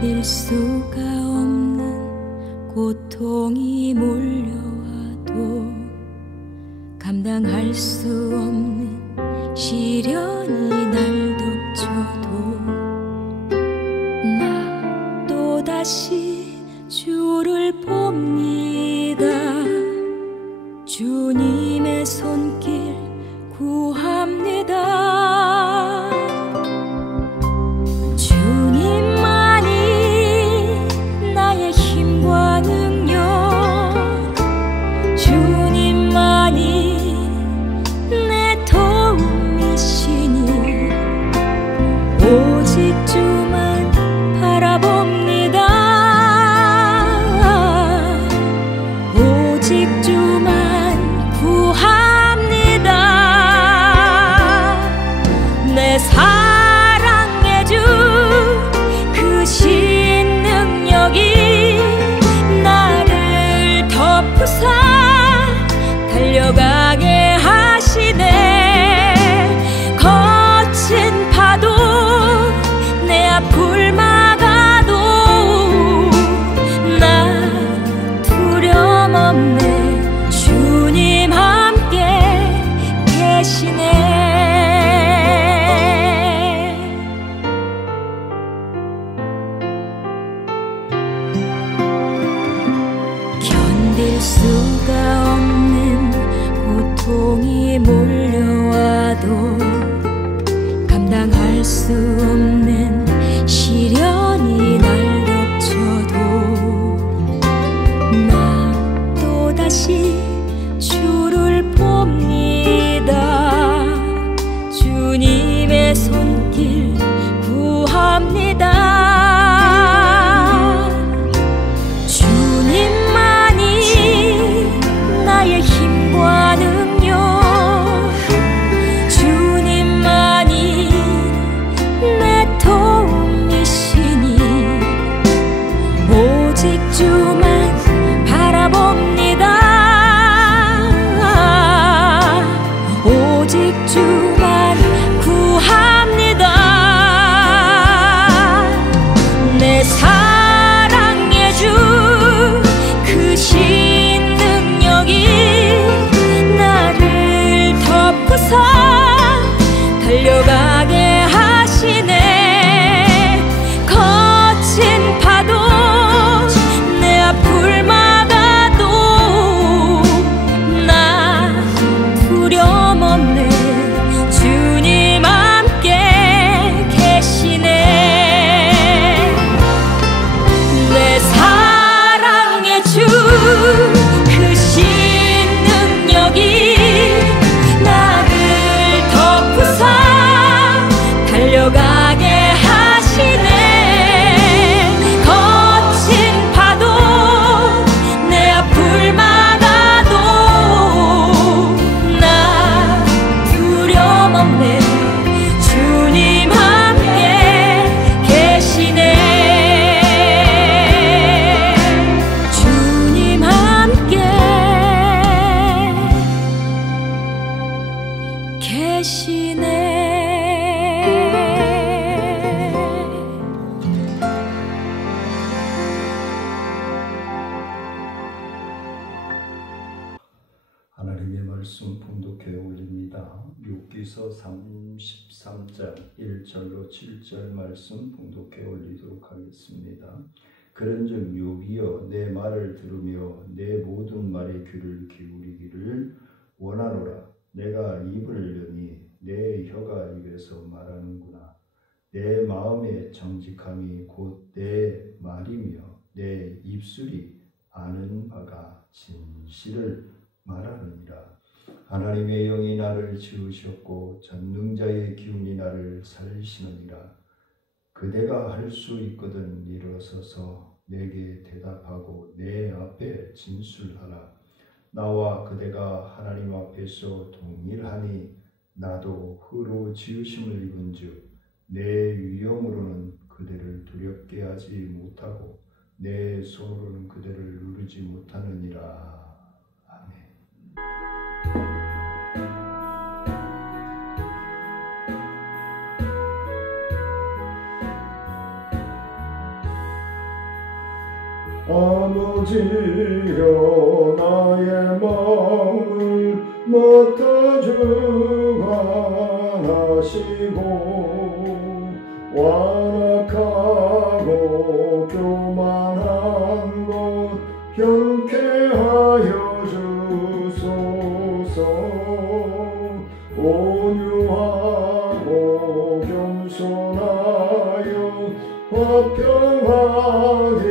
견딜 수가 없는 고통이 몰려와도 감당할 수 없는 시련이 날 덮쳐도 나 또다시 주를 봅니다. 주님의 손길 구합니다. 주님만이 나의 힘과 능력, 주님만이 내 도움이시니 오직 주만 바라봅니다. 오직 주만 구합니다. 내 사랑의 주 그 신능력이 나를 덮으사 달려가게 하시네. 거친 파도 내 앞을 막아도 나 두려움 없네. 주님 함께 계시네. 견딜 수가 없는 고통이 몰려와도 감당할 수 없는 시련이 날 덮쳐도 나 또다시 주를 봅니다. 주님의 손길 구합니다. 주님만이 나의 힘과 능력, 주님만이 내 도움이시니 오직 주만 바라봅니다. 오직 주만 구합니다. 내 사랑의 주 그 신능력이 나를 덮으사 달려가게 하시네. 거친 파도 내 앞을 막아도 나 두려움 없네. 주님 함께 계시네. 내 사랑의 주 그 신능력이 나를 덮으사 달려가게 하시네. 거친 파도 내 앞을 막아도 나 두려움 없네. 주님 함께 계시네. 주님 함께 계시네. 하나님의 말씀 봉독해 올립니다. 욥기서 33장 1절로 7절 말씀 봉독해 올리도록 하겠습니다. 그런즉 욥이여 내 말을 들으며 내 모든 말에 귀를 기울이기를 원하노라. 내가 입을 여니 내 혀가 입에서 말하는구나. 내 마음의 정직함이 곧 내 말이며 내 입술이 아는 바가 진실을 말하느니라. 하나님의 영이 나를 지으셨고 전능자의 기운이 나를 살리시느니라. 그대가 할 수 있거든 일어서서 내게 대답하고 내 앞에 진술하라. 나와 그대가 하나님 앞에서 동일하니 나도 흙으로 지으심을 입은즉 내 위엄으로는 그대를 두렵게 하지 못하고 내 손으로는 그대를 누르지 못하느니라. 아멘. 아버지여 나의 마음을 맡아주관하시고 완악하고 교만한 것 경계하여 주소서. 온유하고 겸손하여 화평하게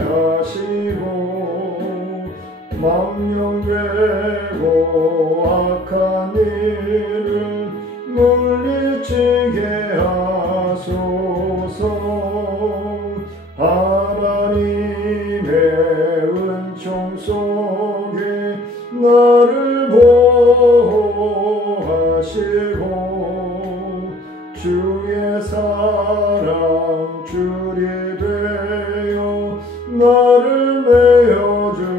하시고 망령되고 악한 일을 물리치게 하소서. 하나님의 은총 속에 나를 보호하시고 주의 사랑 줄이 되어 나를 메어주소서.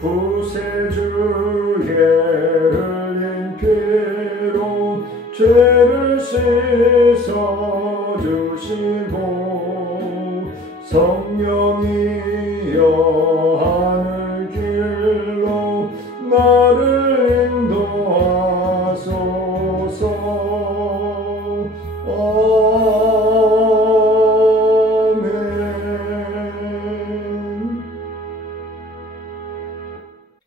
구세주의 흘린 피로 죄를 씻어주시고 성령이여 하늘 길로 나를 인도하소서. 아멘.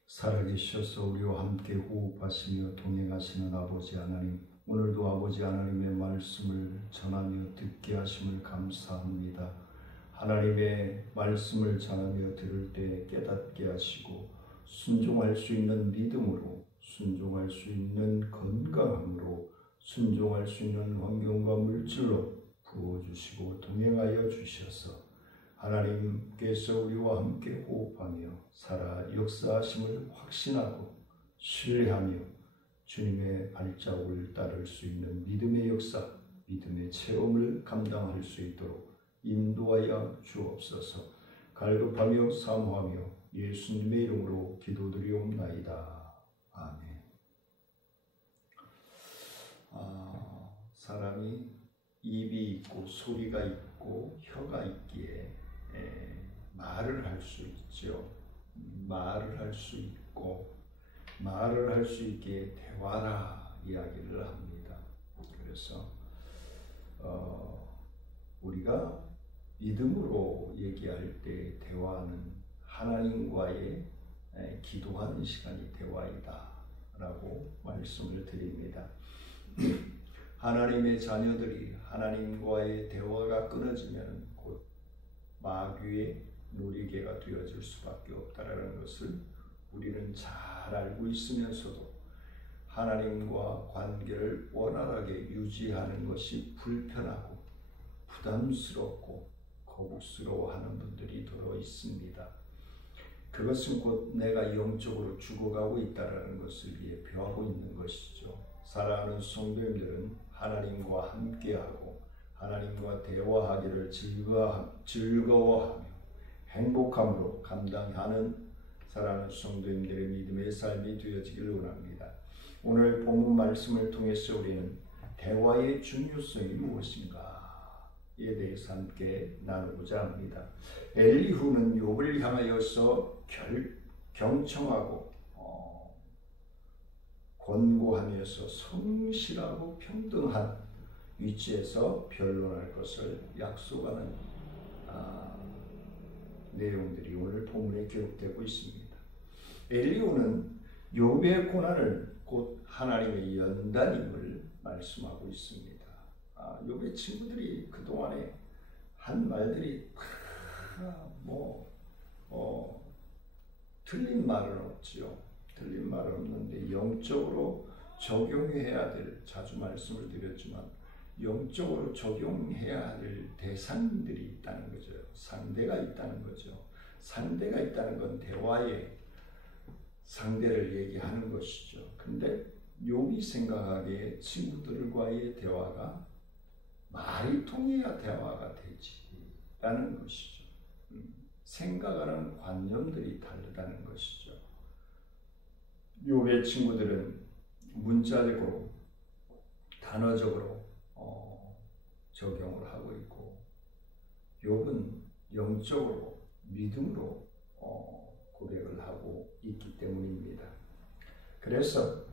살아계셔서 우리와 함께 호흡하시며 동행하시는 아버지 하나님, 오늘도 아버지 하나님의 말씀을 전하며 듣게 하심을 감사합니다. 하나님의 말씀을 전하며 들을 때 깨닫게 하시고 순종할 수 있는 믿음으로, 순종할 수 있는 건강함으로, 순종할 수 있는 환경과 물질로 부어주시고 동행하여 주셔서 하나님께서 우리와 함께 호흡하며 살아 역사하심을 확신하고 신뢰하며 주님의 발자국을 따를 수 있는 믿음의 역사, 믿음의 체험을 감당할 수 있도록 인도하여 주옵소서. 갈급하며 사모하며 예수님의 이름으로 기도드리옵나이다. 아멘. 사람이 입이 있고 소리가 있고 혀가 있기에 말을 할 수 있죠. 말을 할 수 있고 말을 할 수 있게 대화라 이야기를 합니다. 그래서 우리가 믿음으로 얘기할 때 대화는 하나님과의 기도하는 시간이 대화이다 라고 말씀을 드립니다. 하나님의 자녀들이 하나님과의 대화가 끊어지면 곧 마귀의 놀이개가 되어질 수밖에 없다라는 것을 우리는 잘 알고 있으면서도 하나님과 관계를 원활하게 유지하는 것이 불편하고 부담스럽고 거북스러워하는 분들이 더러 있습니다. 그것은 곧 내가 영적으로 죽어가고 있다는 것을 예표하고 있는 것이죠. 사랑하는 성도님들은 하나님과 함께하고 하나님과 대화하기를 즐거워하며 행복함으로 감당하는 사랑하는 성도님들의 믿음의 삶이 되어지길 원합니다. 오늘 본문 말씀을 통해서 우리는 대화의 중요성이 무엇인가에 대해서 함께 나누고자 합니다. 엘리후는 욥을 향하여서 경청하고 권고하면서 성실하고 평등한 위치에서 변론할 것을 약속하는 내용들이 오늘 본문에 기록되고 있습니다. 엘리후는 욥의 고난을 곧 하나님의 연단임을 말씀하고 있습니다. 욥의 친구들이 그동안에 한 말들이 틀린 말은 없지요. 틀린 말은 없는데 영적으로 적용해야 될, 자주 말씀을 드렸지만 영적으로 적용해야 될 대상들이 있다는 거죠. 상대가 있다는 거죠. 상대가 있다는 건 대화의 상대를 얘기하는 것이죠. 근데 욥이 생각하기에 친구들과의 대화가 말이 통해야 대화가 되지라는 것이죠. 생각하는 관념들이 다르다는 것이죠. 욥의 친구들은 문자적으로 단어적으로 적용을 하고 있고 욥은 영적으로 믿음으로 고백을 하고 있기 때문입니다. 그래서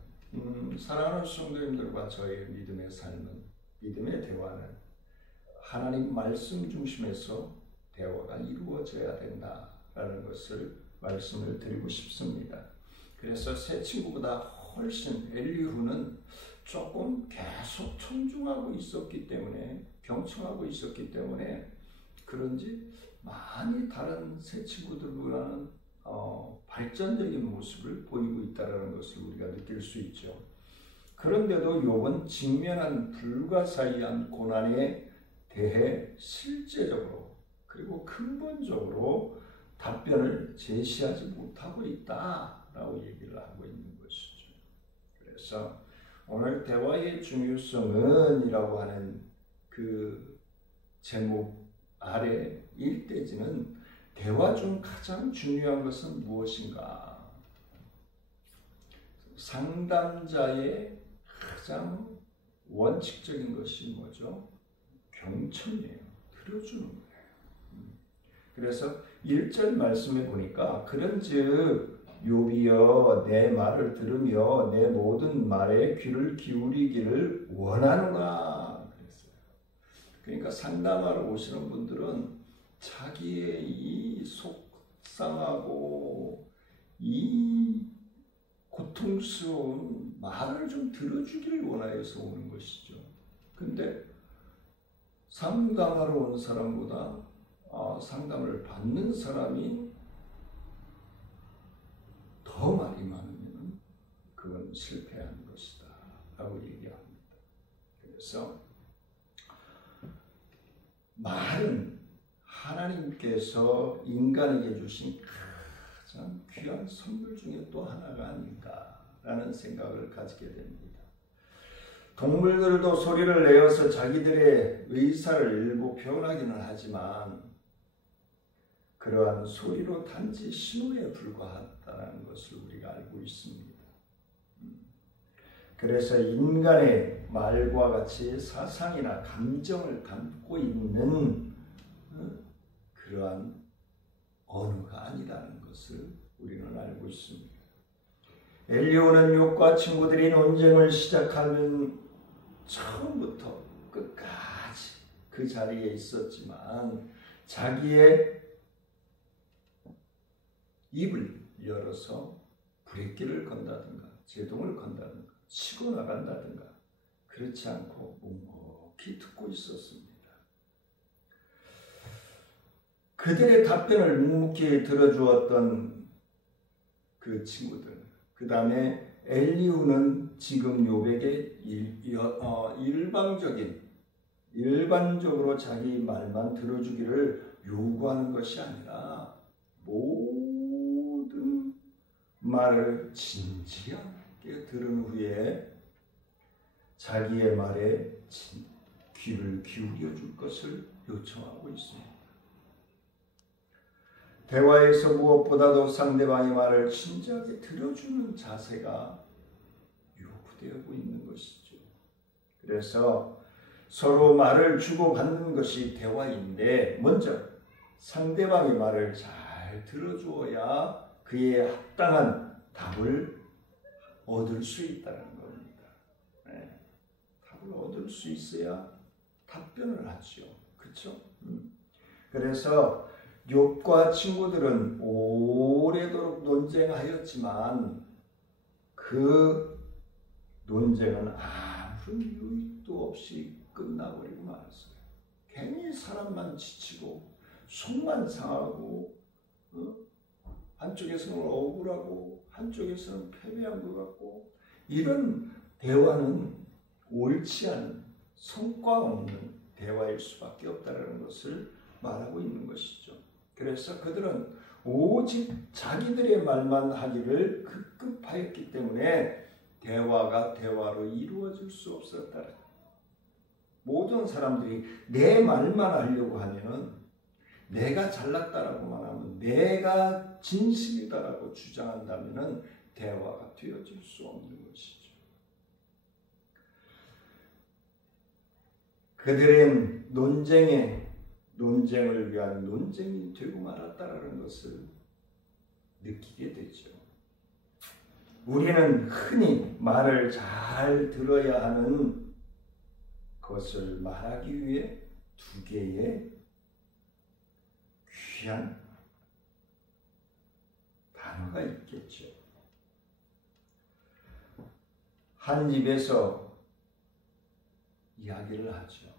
사랑하는 성도님들과 저의 믿음의 삶은, 믿음의 대화는 하나님 말씀 중심에서 대화가 이루어져야 된다라는 것을 말씀을 드리고 싶습니다. 그래서 새 친구보다 훨씬 엘리후는 조금 계속 청중하고 있었기 때문에, 경청하고 있었기 때문에 그런지 많이 다른 새 친구들보다는 발전적인 모습을 보이고 있다는 것을 우리가 느낄 수 있죠. 그런데도 욥은 직면한 불가사의한 고난에 대해 실제적으로 그리고 근본적으로 답변을 제시하지 못하고 있다라고 얘기를 하고 있는 것이죠. 그래서 오늘 대화의 중요성은 이라고 하는 그 제목 아래 일대지는 대화 중 가장 중요한 것은 무엇인가? 상담자의 가장 원칙적인 것이 뭐죠? 경청이에요. 들어주는 거예요. 그래서 1절 말씀에 보니까 그런즉 욥이여 내 말을 들으며 내 모든 말에 귀를 기울이기를 원하노라 그랬어요. 그러니까 상담하러 오시는 분들은 자기의 이 속상하고 이 고통스러운 말을 좀 들어주기를 원하여서 오는 것이죠. 근데 상담하러 온 사람보다 상담을 받는 사람이 더 말이 많으면 그건 실패한 것이다 라고 얘기합니다. 그래서 말은 하나님께서 인간에게 주신 가장 귀한 선물 중에 또 하나가 아닌가라는 생각을 가지게 됩니다. 동물들도 소리를 내어서 자기들의 의사를 일부 표현하기는 하지만 그러한 소리로 단지 신호에 불과하다는 것을 우리가 알고 있습니다. 그래서 인간의 말과 같이 사상이나 감정을 담고 있는 그러한 언어가 아니라는 것을 우리는 알고 있습니다. 엘리후는 욥과 친구들이 논쟁을 시작하면 처음부터 끝까지 그 자리에 있었지만 자기의 입을 열어서 브레이크를 건다든가 제동을 건다든가 치고 나간다든가 그렇지 않고 묵묵히 듣고 있었습니다. 그들의 답변을 묵묵히 들어주었던 그 친구들, 그 다음에 엘리후는 지금 욥에게 일반적으로 자기 말만 들어주기를 요구하는 것이 아니라 모든 말을 진지하게 들은 후에 자기의 말에 귀를 기울여 줄 것을 요청하고 있습니다. 대화에서 무엇보다도 상대방의 말을 진지하게 들어주는 자세가 요구되고 있는 것이죠. 그래서 서로 말을 주고받는 것이 대화인데 먼저 상대방의 말을 잘 들어주어야 그에 합당한 답을 얻을 수 있다는 겁니다. 네. 답을 얻을 수 있어야 답변을 하죠. 그렇죠? 그래서 욥과 친구들은 오래도록 논쟁하였지만 그 논쟁은 아무런 유익도 없이 끝나버리고 말았어요. 괜히 사람만 지치고 속만 상하고 한쪽에서는 억울하고 한쪽에서는 패배한 것 같고 이런 대화는 옳지 않은 성과 없는 대화일 수밖에 없다는 것을 말하고 있는 것이죠. 그래서 그들은 오직 자기들의 말만 하기를 급급하였기 때문에 대화가 대화로 이루어질 수 없었다. 모든 사람들이 내 말만 하려고 하면은 내가 잘났다라고만 하면 내가 진실이다라고 주장한다면은 대화가 되어질 수 없는 것이죠. 논쟁의 논쟁을 위한 논쟁이 되고 말았다라는 것을 느끼게 되죠. 우리는 흔히 말을 잘 들어야 하는 것을 말하기 위해 두 개의 귀한 단어가 있겠죠. 한 입에서 이야기를 하죠.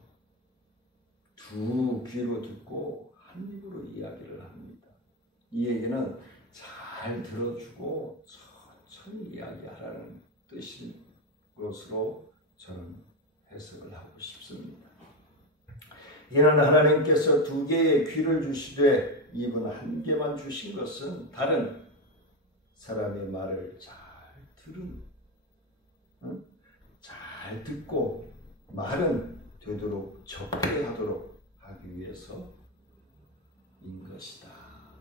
두 귀로 듣고 한 입으로 이야기를 합니다. 이 얘기는 잘 들어주고 천천히 이야기하라는 뜻인 것으로 저는 해석을 하고 싶습니다. 이는 하나님께서 두 개의 귀를 주시되 입은 한 개만 주신 것은 다른 사람의 말을 잘 잘 듣고 말은 되도록 적게 하도록 하기 위해서인 것이다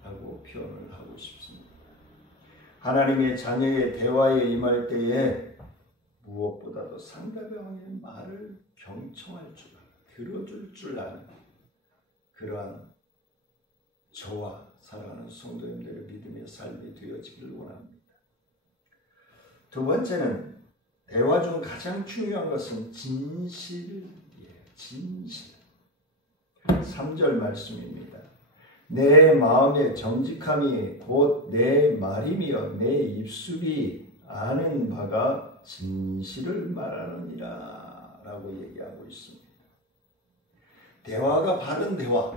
라고 표현을 하고 싶습니다. 하나님의 자녀의 대화에 임할 때에 무엇보다도 상대방의 말을 경청할 줄 아는, 들어줄 줄 아는 그러한 저와 사랑하는 성도님들의 믿음의 삶이 되어지길 원합니다. 두 번째는 대화 중 가장 중요한 것은 진실이에요. 진실. 3절 말씀입니다. 내 마음의 정직함이 곧 내 말이며 내 입술이 아는 바가 진실을 말하느니라 라고 얘기하고 있습니다. 대화가 바른 대화,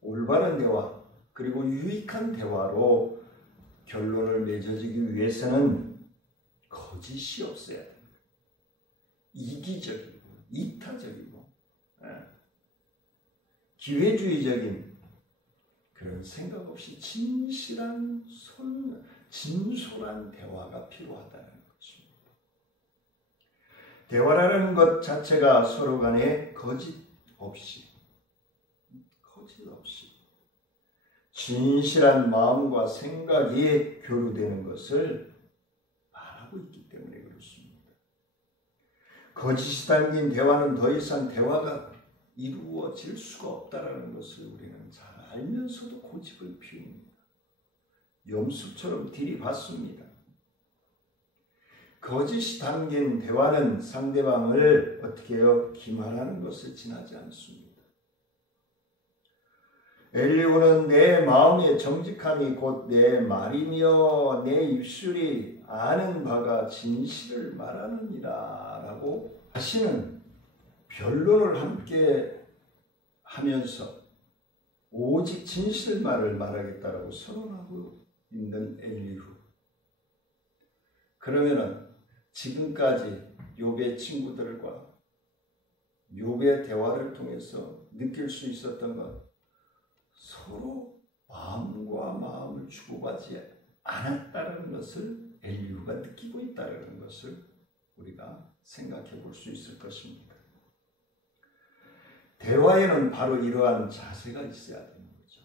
올바른 대화, 그리고 유익한 대화로 결론을 맺어지기 위해서는 거짓이 없어야 됩니다. 이기적이고 이타적이고 기회주의적인 그런 생각 없이 진솔한 대화가 필요하다는 것입니다. 대화라는 것 자체가 서로 간에 거짓 없이 진실한 마음과 생각이 교류되는 것을 말하고 있기 때문에 그렇습니다. 거짓이 담긴 대화는 더 이상 대화가 이루어질 수가 없다는 것을 우리는 잘 알면서도 고집을 피웁니다. 염소처럼 들이받습니다. 거짓이 담긴 대화는 상대방을 어떻게 해요? 기만하는 것을 지나지 않습니다. 엘리후는 내 마음의 정직함이 곧 내 말이며 내 입술이 아는 바가 진실을 말하느니라 라고 다시는 변론을 함께 하면서 오직 진실만을 말하겠다라고 선언하고 있는 엘리후. 그러면은 지금까지 욥의 친구들과 욥의 대화를 통해서 느낄 수 있었던 것, 서로 마음과 마음을 주고받지 않았다는 것을 엘리후가 느끼고 있다는 것을 우리가 생각해 볼 수 있을 것입니다. 대화에는 바로 이러한 자세가 있어야 되는 거죠.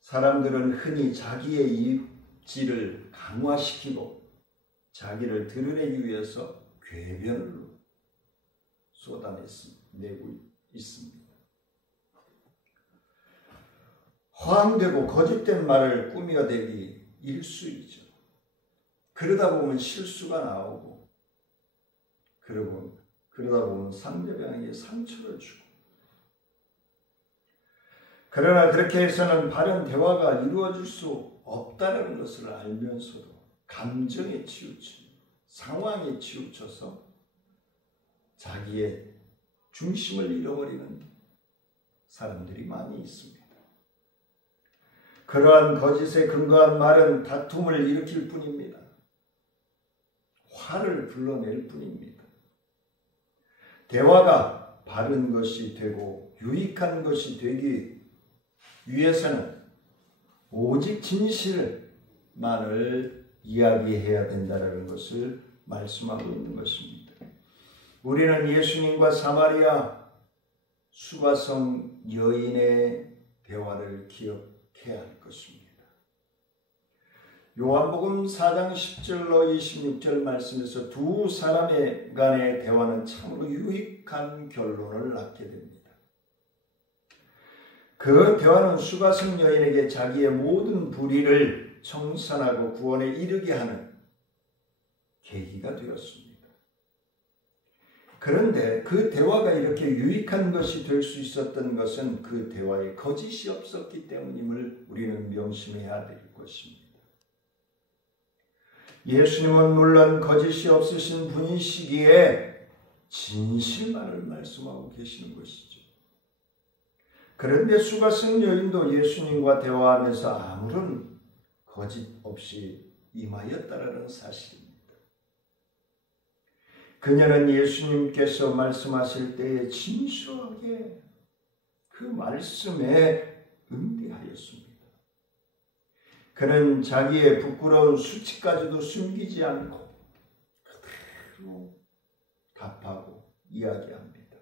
사람들은 흔히 자기의 입지를 강화시키고 자기를 드러내기 위해서 궤변을 쏟아내고 있습니다. 허황되고 거짓된 말을 꾸며대기 일수이죠. 그러다 보면 실수가 나오고 그러다 보면 상대방에게 상처를 주고, 그러나 그렇게 해서는 바른 대화가 이루어질 수 없다는 것을 알면서도 감정에 치우치고 상황에 치우쳐서 자기의 중심을 잃어버리는 사람들이 많이 있습니다. 그러한 거짓에 근거한 말은 다툼을 일으킬 뿐입니다. 화를 불러낼 뿐입니다. 대화가 바른 것이 되고 유익한 것이 되기 위해서는 오직 진실만을 이야기해야 된다는 것을 말씀하고 있는 것입니다. 우리는 예수님과 사마리아 수가성 여인의 대화를 기억해야 할 것입니다. 요한복음 4장 10절로 26절 말씀에서 두 사람의 간의 대화는 참으로 유익한 결론을 낳게 됩니다. 그 대화는 수가성 여인에게 자기의 모든 불의를 청산하고 구원에 이르게 하는 계기가 되었습니다. 그런데 그 대화가 이렇게 유익한 것이 될 수 있었던 것은 그 대화에 거짓이 없었기 때문임을 우리는 명심해야 될 것입니다. 예수님은 물론 거짓이 없으신 분이시기에 진실만을 말씀하고 계시는 것이죠. 그런데 수가성 여인도 예수님과 대화하면서 아무런 거짓 없이 임하였다라는 사실입니다. 그녀는 예수님께서 말씀하실 때에 진실하게 그 말씀에 응대하였습니다. 그는 자기의 부끄러운 수치까지도 숨기지 않고 그대로 답하고 이야기합니다.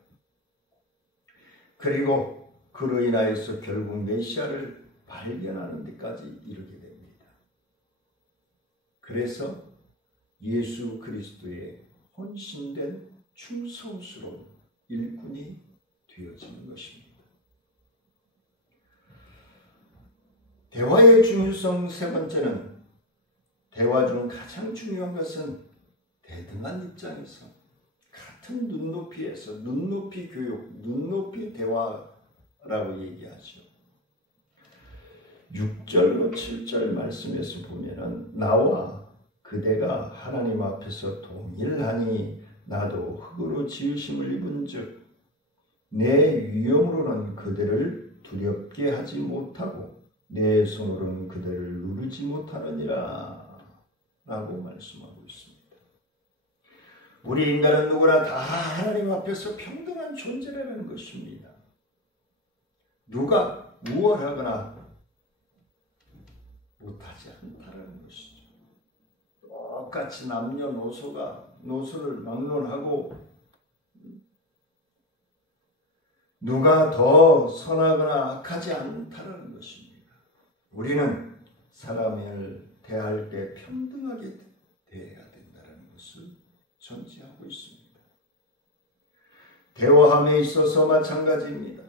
그리고 그로 인하여서 결국 메시아를 발견하는 데까지 이르게 됩니다. 그래서 예수 그리스도의 헌신된 충성스러운 일꾼이 되어지는 것입니다. 대화의 중요성 세 번째는, 대화 중 가장 중요한 것은 대등한 입장에서 같은 눈높이에서 눈높이 교육, 눈높이 대화라고 얘기하죠. 6절로 7절 말씀에서 보면은 나와 그대가 하나님 앞에서 동일하니 나도 흙으로 지으심을 입은즉 내 유형으로는 그대를 두렵게 하지 못하고 내 손으로는 그대를 누르지 못하느니라 라고 말씀하고 있습니다. 우리 인간은 누구나 다 하나님 앞에서 평등한 존재라는 것입니다. 누가 우월하거나 못하지 않다는 것이죠. 똑같이 남녀노소가 노소를 막론하고 누가 더 선하거나 악하지 않다는 것입니다. 우리는 사람을 대할 때 평등하게 대해야 된다는 것을 전제하고 있습니다. 대화함에 있어서 마찬가지입니다.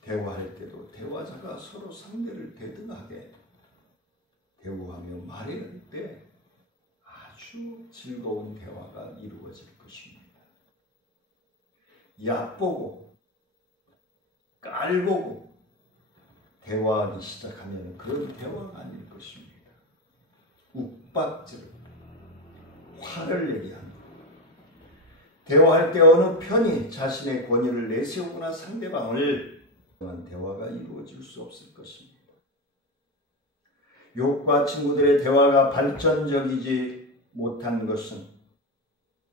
대화할 때도 대화자가 서로 상대를 대등하게 대화하며 말할 때 아주 즐거운 대화가 이루어질 것입니다. 얕보고 깔보고 대화하기 시작하면 그런 대화가 아닐 것입니다. 욱박질, 화를 내게 합니다. 대화할 때 어느 편이 자신의 권위를 내세우거나 상대방을 대화가 이루어질 수 없을 것입니다. 욥과 친구들의 대화가 발전적이지 못한 것은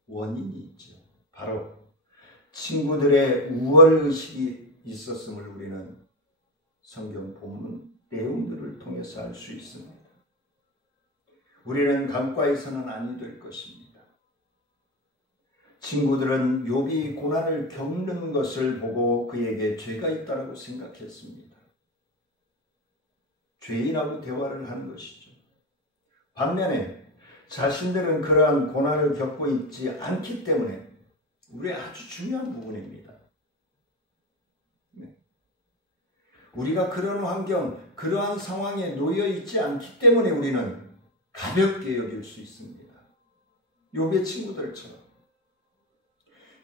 원인이 있죠. 바로 친구들의 우월의식이 있었음을 우리는 성경 본문 내용들을 통해서 알 수 있습니다. 우리는 강가에서는 아니 될 것입니다. 친구들은 욥이 고난을 겪는 것을 보고 그에게 죄가 있다고 생각했습니다. 죄인하고 대화를 하는 것이죠. 반면에 자신들은 그러한 고난을 겪고 있지 않기 때문에 우리의 아주 중요한 부분입니다. 우리가 그런 환경, 그러한 상황에 놓여 있지 않기 때문에 우리는 가볍게 여길 수 있습니다. 욥의 친구들처럼.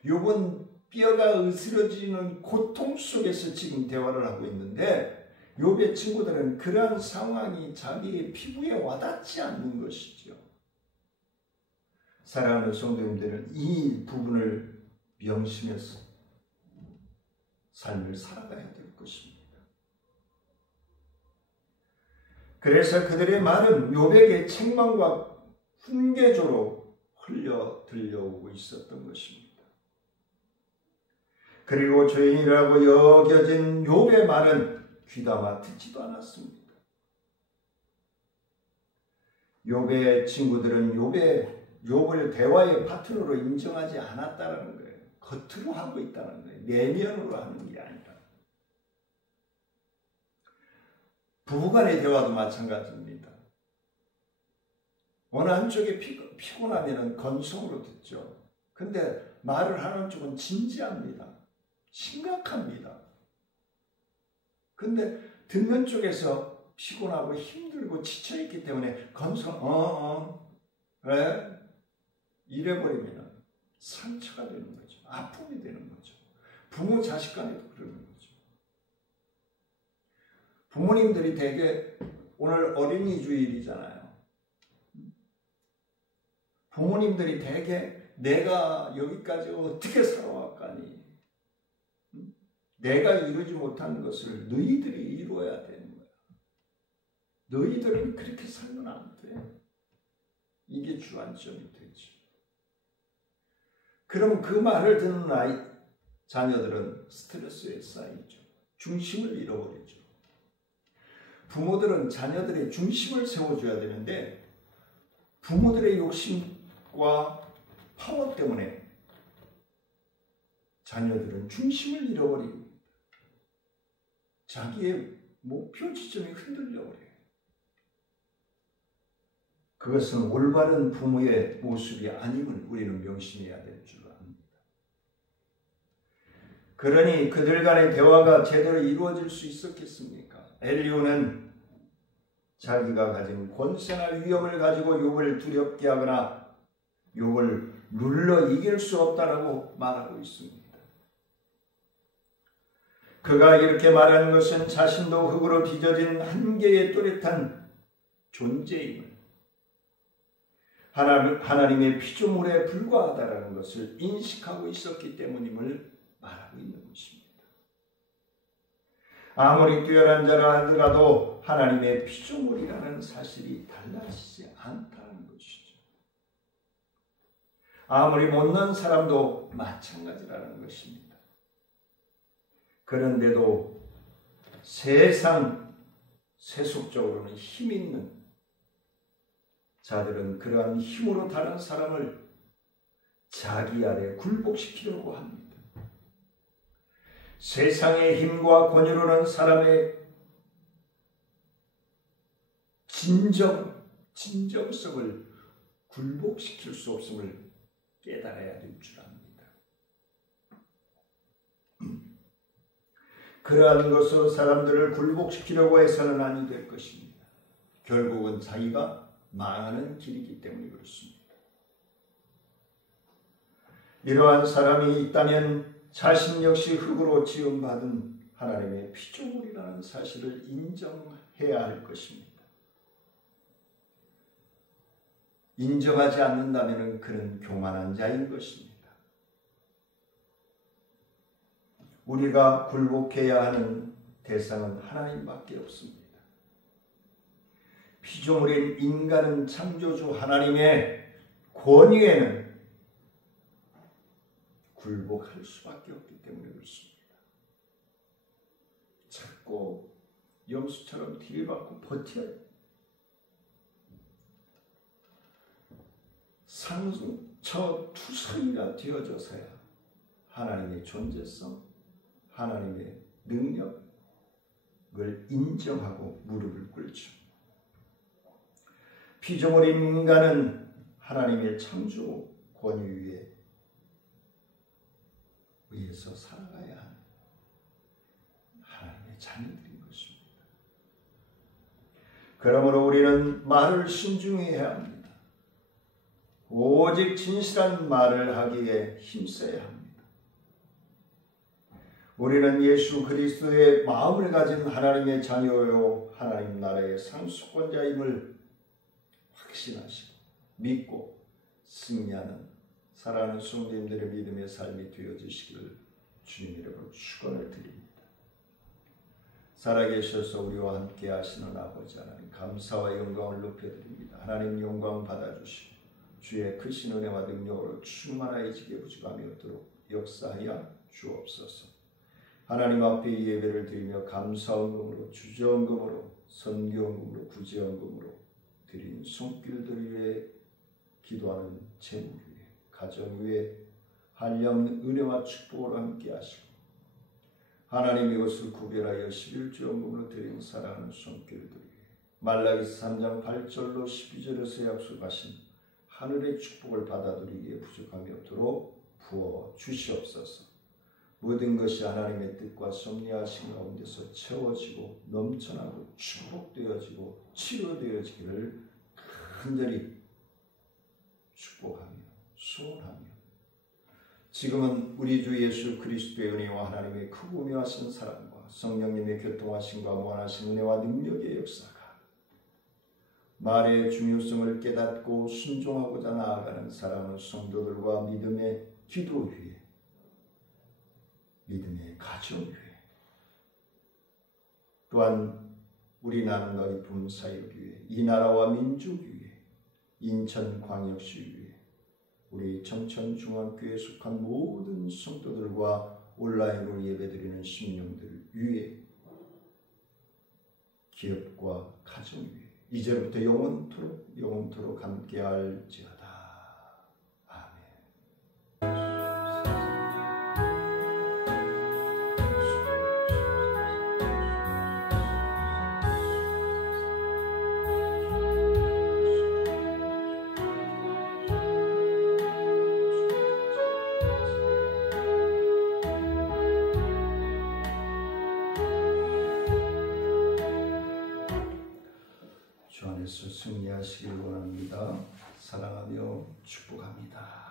욥은 뼈가 으스러지는 고통 속에서 지금 대화를 하고 있는데 욥의 친구들은 그러한 상황이 자기의 피부에 와닿지 않는 것이죠. 사랑하는 성도님들은 이 부분을 명심해서 삶을 살아가야 될 것입니다. 그래서 그들의 말은 욥에게 책망과 훈계조로 흘려 들려오고 있었던 것입니다. 그리고 죄인이라고 여겨진 욥의 말은 귀담아 듣지도 않았습니다. 욥의 친구들은 욥을 대화의 파트너로 인정하지 않았다는 거예요. 겉으로 하고 있다는 거예요. 내면으로 하는 게 아니라. 부부간의 대화도 마찬가지입니다. 어느 한쪽이 피곤하면 건성으로 듣죠. 근데 말을 하는 쪽은 진지합니다. 심각합니다. 근데 듣는 쪽에서 피곤하고 힘들고 지쳐있기 때문에 그래? 이래버리면 상처가 되는 거죠. 아픔이 되는 거죠. 부모 자식 간에도 그러는 거죠. 부모님들이 되게 오늘 어린이 주일이잖아요. 부모님들이 되게 내가 여기까지 어떻게 살아왔까니, 내가 이루지 못한 것을 너희들이 이루어야 되는 거야. 너희들은 그렇게 살면 안 돼. 이게 주안점이 되죠. 그럼 그 말을 듣는 자녀들은 스트레스에 쌓이죠. 중심을 잃어버리죠. 부모들은 자녀들의 중심을 세워줘야 되는데 부모들의 욕심과 파워 때문에 자녀들은 중심을 잃어버립니다. 자기의 목표 지점이 흔들려버려요. 그것은 올바른 부모의 모습이 아님을 우리는 명심해야 될 줄 압니다. 그러니 그들 간의 대화가 제대로 이루어질 수 있었겠습니까? 엘리후는 자기가 가진 권세나 위엄을 가지고 욥을 두렵게 하거나 욥을 눌러 이길 수 없다라고 말하고 있습니다. 그가 이렇게 말하는 것은 자신도 흙으로 빚어진 한계에 또렷한 존재임을, 하나님의 피조물에 불과하다라는 것을 인식하고 있었기 때문임을 말하고 있는 것입니다. 아무리 뛰어난 자라 하더라도 하나님의 피조물이라는 사실이 달라지지 않다는 것이죠. 아무리 못난 사람도 마찬가지라는 것입니다. 그런데도 세속적으로는 힘 있는 자들은 그러한 힘으로 다른 사람을 자기 아래 굴복시키려고 합니다. 세상의 힘과 권위로는 사람의 진정성을 굴복시킬 수 없음을 깨달아야 될 줄 압니다. 그러한 것으로 사람들을 굴복시키려고 해서는 아니 될 것입니다. 결국은 자기가 망하는 길이기 때문에 그렇습니다. 이러한 사람이 있다면 자신 역시 흙으로 지음받은 하나님의 피조물이라는 사실을 인정해야 할 것입니다. 인정하지 않는다면 그는 교만한 자인 것입니다. 우리가 굴복해야 하는 대상은 하나님밖에 없습니다. 피조물인 인간은 창조주 하나님의 권위에는 굴복할 수밖에 없기 때문에 그렇습니다. 자꾸 염수처럼 딜받고 버텨야 해요. 상처투성이가 되어져서야 하나님의 존재성, 하나님의 능력을 인정하고 무릎을 꿇죠. 피조물인 인간은 하나님의 창조 권위 위에서 살아가야 하는 하나님의 자녀들인 것입니다. 그러므로 우리는 말을 신중히 해야 합니다. 오직 진실한 말을 하기에 힘써야 합니다. 우리는 예수 그리스도의 마음을 가진 하나님의 자녀요 하나님 나라의 상수권자임을 확신하시고 믿고 승리하는 사랑하는 성도님들의 믿음의 삶이 되어지시기를 주님 이름으로 축원을 드립니다. 살아계셔서 우리와 함께 하시는 아버지 하나님 감사와 영광을 높여드립니다. 하나님 영광 받아주시고 주의 크신 은혜와 능력으로 충만하여지게 부족함이 없도록 역사하여 주옵소서. 하나님 앞에 이 예배를 드리며 감사헌금으로 주저헌금으로 선교헌금으로 구제헌금으로 드린 손길들 위해 기도하는 제물 위에 가정 위에 한량 은혜와 축복으로 함께 하시고 하나님 이것을 구별하여 11조헌금으로 드린 사랑하는 손길들 위해 말라기서 3장 8절로 12절에서 약속하신 하늘의 축복을 받아들이기에 부족함이 없도록 부어 주시옵소서. 모든 것이 하나님의 뜻과 섭리하신 가운데서 채워지고 넘쳐나고 축복되어지고 치료되어지기를 간절히 축복하며 소원하며, 지금은 우리 주 예수 그리스도의 은혜와 하나님의 크고 미하신 사랑과 성령님의 교통하심과 무한하신 은혜와 능력의 역사가 말의 중요성을 깨닫고 순종하고자 나아가는 사랑하는 성도들과 믿음의 기도 위에, 믿음의 가정 위에, 또한 우리 나눔과 기쁨 사역 위에, 이 나라와 민족 위에, 인천광역시 위에, 우리 청천중앙교회에 속한 모든 성도들과 온라인으로 예배드리는 심령들 위에, 기업과 가정 위에 이제부터 영원토록 함께할지어다. 주 안에서 승리하시길 원합니다. 사랑하며 축복합니다.